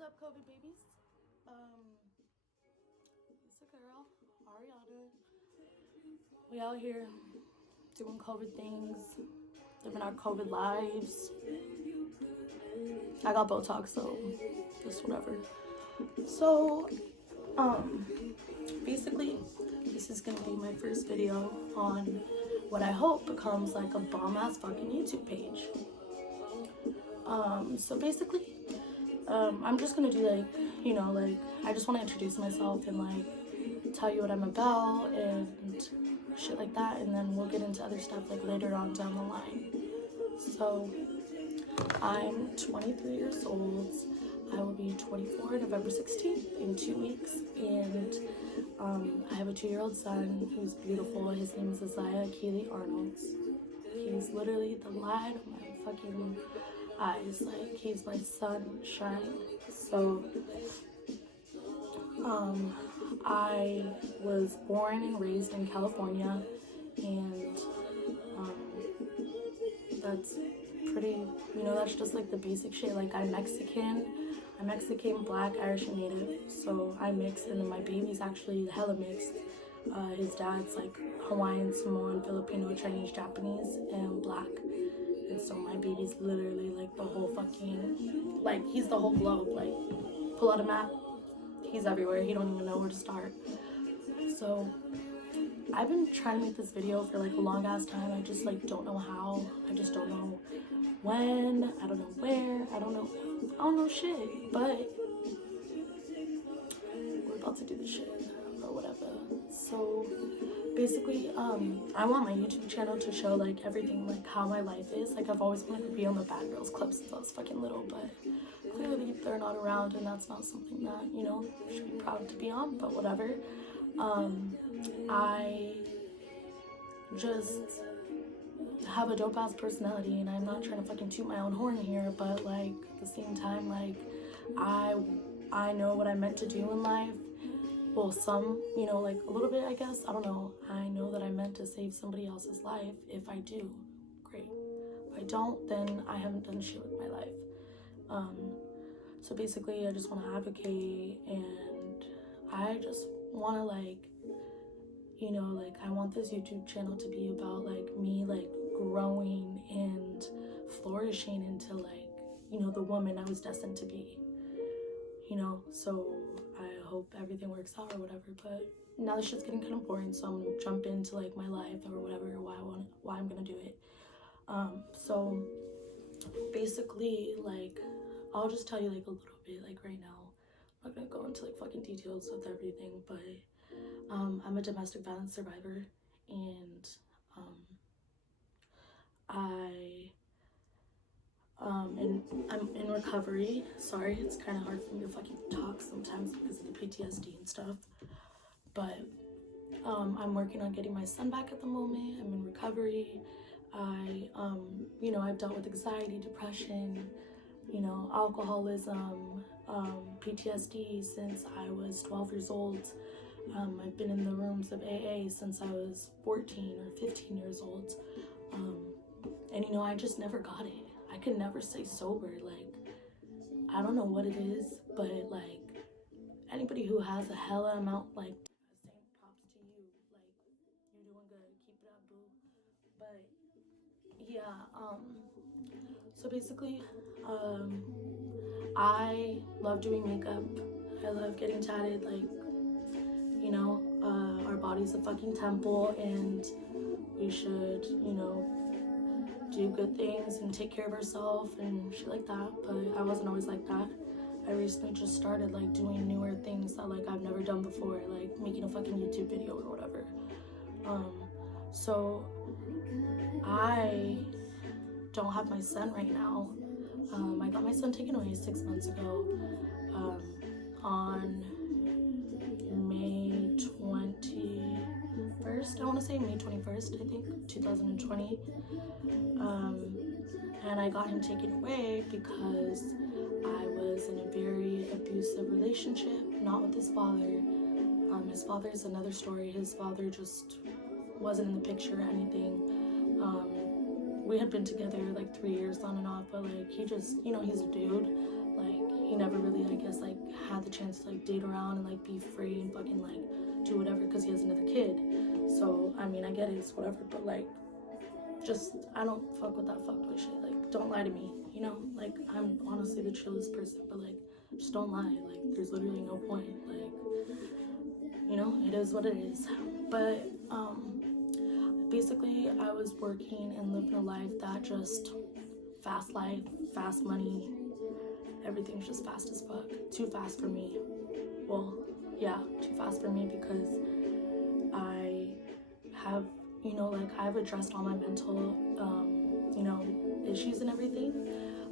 What's up, COVID babies? It's a girl, Ariana. We out here doing COVID things, living our COVID lives. I got Botox, so just whatever. So, basically, this is gonna be my first video on what I hope becomes like a bomb-ass fucking YouTube page. So basically, I'm just gonna do like, I just want to introduce myself and like tell you what I'm about and shit like that, and then we'll get into other stuff like later on down the line. So I'm 23 years old. I will be 24 November 16th in 2 weeks, and I have a 2-year-old son who's beautiful. His name is Isaiah Keeley Arnold. He's literally the light of my fucking eyes. Like, he's my sunshine. So I was born and raised in California, and that's pretty, that's just like the basic shit. Like, I'm Mexican, Black, Irish, and Native. So I mixed, and then my baby's actually hella mixed. His dad's like Hawaiian, Samoan, Filipino, Chinese, Japanese, and Black. And so my baby's literally like the whole fucking, like, he's the whole globe. Like, pull out a map, he's everywhere. He don't even know where to start. So I've been trying to make this video for like a long ass time. I just like don't know how. I just don't know when. I don't know where. I don't know shit. But we're about to do this shit or whatever. So basically, I want my YouTube channel to show like everything, like how my life is. Like, I've always wanted to be on the Bad Girls Club since I was fucking little, but clearly they're not around, and that's not something that, should be proud to be on, but whatever. I just have a dope ass personality, and I'm not trying to fucking toot my own horn here, but like at the same time, like I know what I'm meant to do in life. Well, some, like a little bit, I guess. I don't know. I know that I'm meant to save somebody else's life. If I do, great. If I don't, then I haven't done shit with my life. So basically, I just want to advocate, and I just want to like, I want this YouTube channel to be about like me like growing and flourishing into like, the woman I was destined to be. So I hope everything works out or whatever. But now this shit's getting kind of boring, so I'm gonna jump into like my life or whatever, why I'm gonna do it. So basically, like, I'll just tell you like a little bit, like right now. I'm not gonna go into like fucking details with everything, but I'm a domestic violence survivor, and and I'm in recovery. Sorry, it's kind of hard for me to fucking talk sometimes because of the PTSD and stuff. But I'm working on getting my son back at the moment. I'm in recovery. I've dealt with anxiety, depression, alcoholism, PTSD since I was 12 years old. I've been in the rooms of AA since I was 14 or 15 years old. And I just never got it. I could never stay sober. Like, I don't know what it is, but like, anybody who has a hella amount, like, saying props to you. Like, you're doing good. Keep it up, boo. But yeah, so basically, I love doing makeup. I love getting tatted. Like, our body's a fucking temple, and we should, do good things and take care of ourselves and shit like that. But I wasn't always like that. I recently just started like doing newer things that like I've never done before, like making a fucking YouTube video or whatever. So I don't have my son right now. I got my son taken away 6 months ago, on May 21st, I want to say May 21st, I think, 2020. And I got him taken away because I was in a very abusive relationship, not with his father. His father's another story. His father just wasn't in the picture or anything. We had been together like 3 years on and off, but like he just, he's a dude. Like, he never really, I guess, the chance to like date around and like be free and fucking like do whatever because he has another kid. So I mean, I get it, it's whatever, but like, just, I don't fuck with that fuckboy shit. Like, don't lie to me, you know? Like, I'm honestly the chillest person, but like, just don't lie. Like, there's literally no point. Like, you know, it is what it is. But basically, I was working and living a life that just fast life, fast money, everything's just fast as fuck. Too fast for me. Well, yeah, too fast for me because I have, you know, like I've addressed all my mental, you know, issues and everything.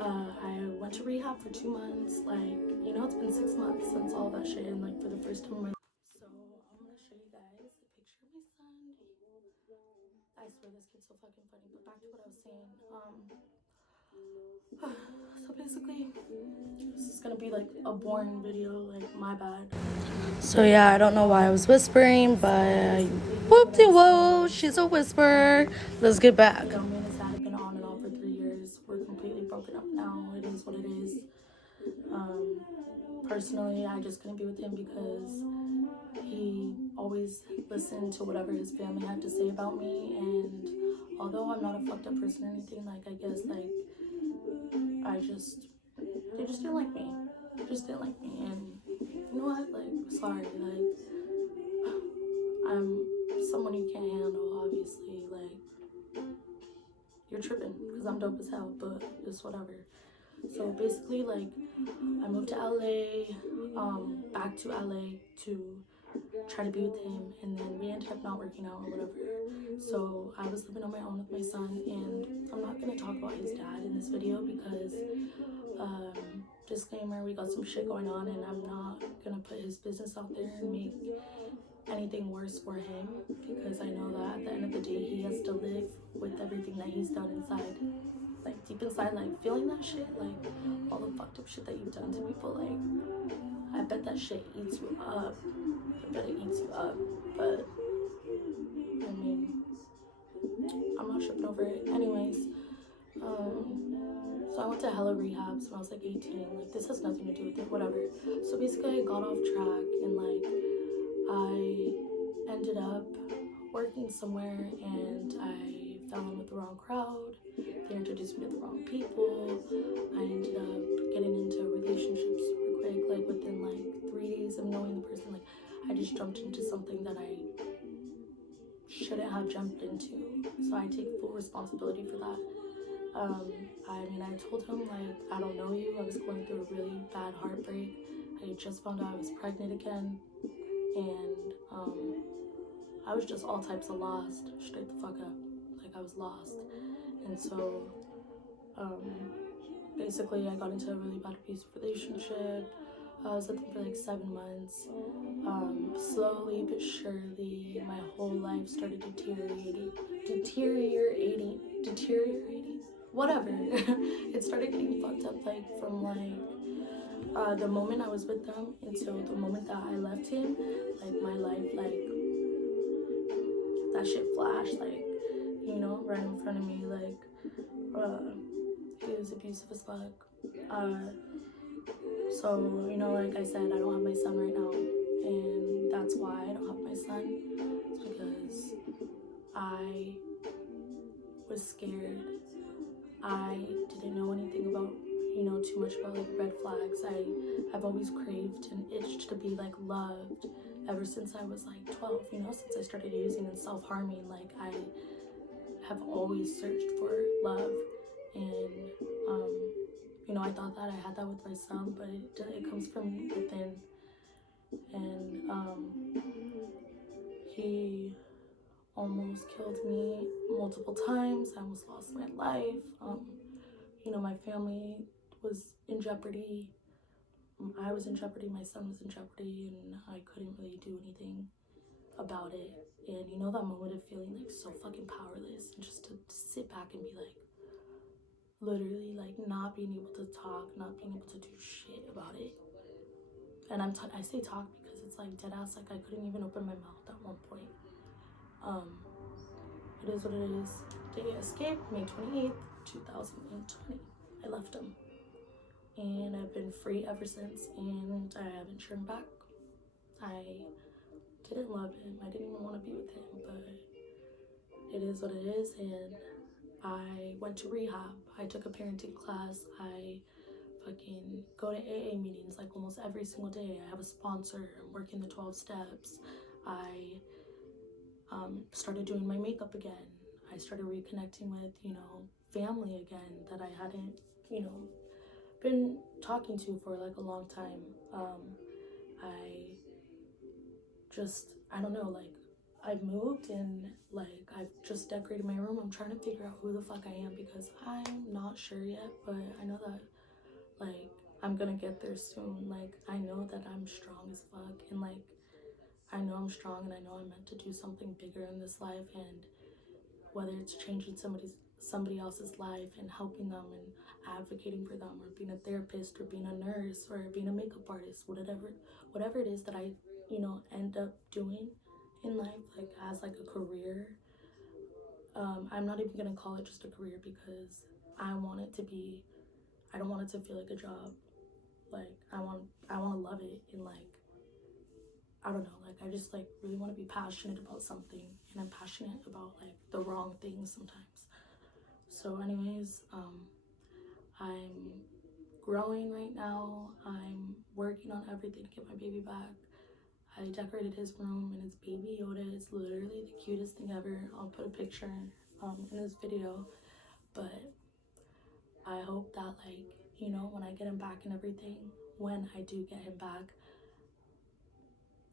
I went to rehab for 2 months. Like, you know, it's been 6 months since all that shit, and like for the first time in my life. So I'm gonna show you guys a picture of my son. I swear this kid's so fucking funny. But back to what I was saying. So basically, this is gonna be like a boring video. Like, my bad. So yeah, I don't know why I was whispering, but whoop-de-whoa, she's a whisperer. Let's get back. You know, me and his dad have been on and off for 3 years. We're completely broken up now. It is what it is. Personally, I just couldn't be with him because he always listened to whatever his family had to say about me. And although I'm not a fucked up person or anything, like, I guess, like, they just didn't like me. They just didn't like me. And you know what? Like, sorry. Like, I'm someone you can't handle, obviously. Like, you're tripping because I'm dope as hell, but it's whatever. So basically, like, I moved to LA, back to LA to try to be with him, and then we ended up not working out or whatever. So I was living on my own with my son, and I'm not gonna talk about his dad in this video because, disclaimer, we got some shit going on, and I'm not gonna put his business out there and make anything worse for him, because I know that at the end of the day he has to live with everything that he's done inside, like deep inside, like feeling that shit, like all the fucked up shit that you've done to people. Like, I bet that shit eats you up. I bet it eats you up. But I mean, I'm not tripping over it. Anyways, so I went to hella rehabs when I was like 18. Like, this has nothing to do with it, whatever. So basically I got off track, and like I ended up working somewhere, and I fell in with the wrong crowd. They introduced me to the wrong people. I ended up getting into relationships super quick, like within like 3 days of knowing the person. Like, I just jumped into something that I shouldn't have jumped into. So I take full responsibility for that. I mean, I told him, like, I don't know you. I was going through a really bad heartbreak. I just found out I was pregnant again, and I was just all types of lost, straight the fuck up. Like, I was lost. And so basically I got into a really bad abusive relationship. I was with them for like 7 months. Slowly but surely my whole life started deteriorating, whatever. It started getting fucked up, like from like the moment I was with them until the moment that I left him. Like, my life, like, that shit flashed, like, you know, right in front of me. Like, he was abusive as fuck. So, you know, like I said, I don't have my son right now, and that's why I don't have my son. It's because I was scared. I didn't know anything about, you know, too much about like red flags. I've always craved and itched to be like loved ever since I was like 12, you know, since I started using and self-harming. Like, I have always searched for love, and you know, I thought that I had that with my son, but it comes from within. And he almost killed me multiple times. I almost lost my life. You know, my family was in jeopardy. I was in jeopardy, my son was in jeopardy, and I couldn't really do anything about it. And you know that moment of feeling like so fucking powerless, and just to sit back and be like, literally, like, not being able to talk, not being able to do shit about it. And I say talk because it's like dead ass, like I couldn't even open my mouth at one point. It is what it is. Day I escaped, May 28th, 2020. I left him. and I've been free ever since, and I haven't turned back. I didn't love him. I didn't even want to be with him, but it is what it is. And I went to rehab. I took a parenting class. I fucking go to AA meetings like almost every single day. I have a sponsor. I'm working the 12 steps. I started doing my makeup again. I started reconnecting with, family again that I hadn't, been talking to for like a long time. I I don't know, like, I've moved and like I've just decorated my room. I'm trying to figure out who the fuck I am because I'm not sure yet, but I know that like I'm gonna get there soon. Like, I know that I'm strong as fuck, and like I know I'm strong, and I know I'm meant to do something bigger in this life. And whether it's changing somebody else's life and helping them and advocating for them, or being a therapist, or being a nurse, or being a makeup artist, whatever it is that I end up doing in life, like as like a career. I'm not even gonna call it just a career, because I want it to be, I don't want it to feel like a job. Like, I want to love it, and like, I don't know, like I just like really want to be passionate about something, and I'm passionate about like the wrong things sometimes. So anyways, I'm growing right now. I'm working on everything to get my baby back. I decorated his room, and it's Baby Yoda. It's literally the cutest thing ever. I'll put a picture in this video. But I hope that, like, when I get him back and everything, when I do get him back,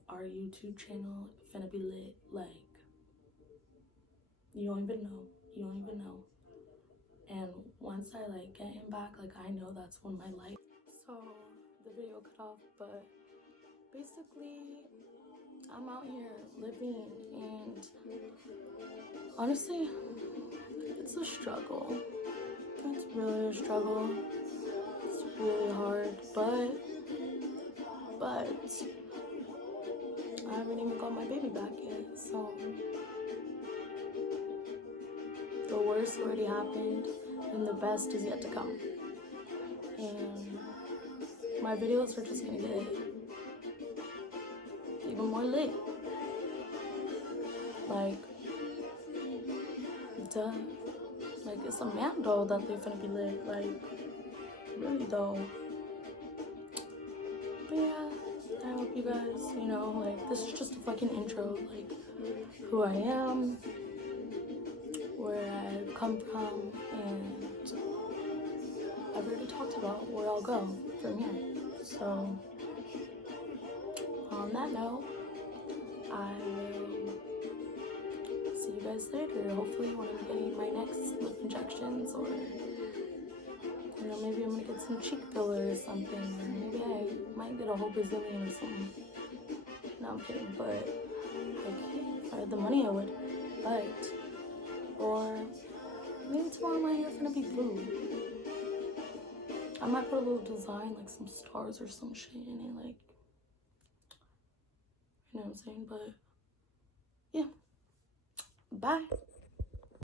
our YouTube channel finna be lit. Like, you don't even know. You don't even know. And once I like get him back, like, I know that's when my life. So the video cut off, but basically I'm out here living, and honestly, it's a struggle. It's really a struggle. It's really hard, but I haven't even got my baby back yet. So the worst already happened, and the best is yet to come. And my videos are just gonna get even more lit. Like, duh. Like, it's a man though that they're finna be lit. Like, really though. But yeah, I hope you guys, like, this is just a fucking intro. Like, who I am, where I've come from, and I've already talked about where I'll go from here. So, on that note, I will see you guys later. Hopefully when I'm getting my next lip injections, or maybe I'm gonna get some cheek filler or something, or maybe I might get a whole Brazilian or something. No, I'm kidding, but like, if I had the money I would. But, or maybe tomorrow my hair's gonna be blue. I might put a little design, like some stars or some shit in it, like, you know what I'm saying? But yeah, bye.